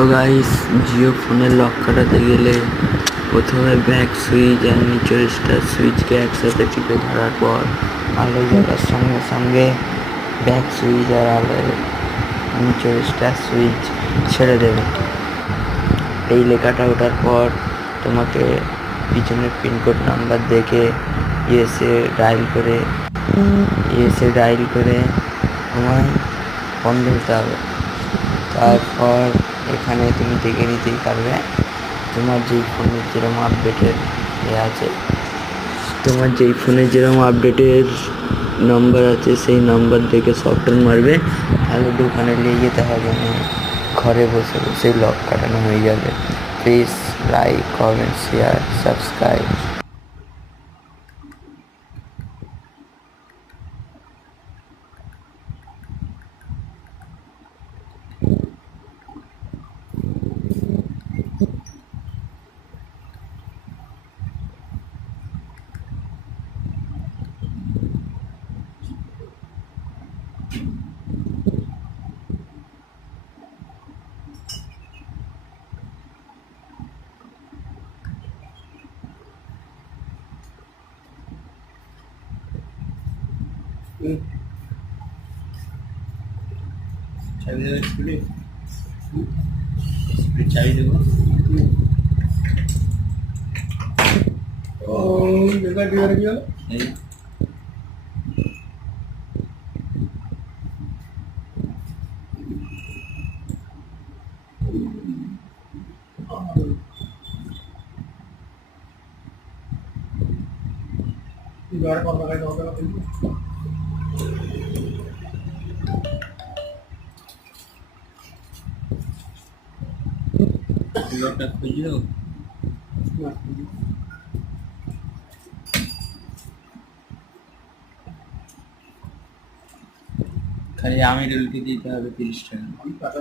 So guys, Jio ফোনের lock কাটাতে গেলে প্রথমে ব্যাক সুইচ আর নিচের স্টার সুইচকে একসাথে টিপে ধরার পর আলো জ্বলার সঙ্গে সঙ্গে ব্যাক সুইচ আর আলো নিচের স্টার সুইচ ছেড়ে দেবে। এই লেখাটা ওঠার পর তোমাকে পিছনের পিনকোড নাম্বার দেখে ইয়েসে ডায়াল করে তোমায় বন্ধ হতে হবে। তারপর এখানে তুমি দেখে নিতেই পারবে তোমার যেই ফোনের যেরকম আপডেটের নাম্বার আছে সেই নাম্বার দেখে সফটওয়্যার মারবে, তাহলে দোকানে নিয়ে যেতে হবে না, ঘরে বসে বসে লক কাটানো হয়ে যাবে। Please like, comment, share, subscribe. চাবি দেবো। এই লকটা খুঁজলো, খালি আমিরুলকে দিতে হবে 30 টাকা।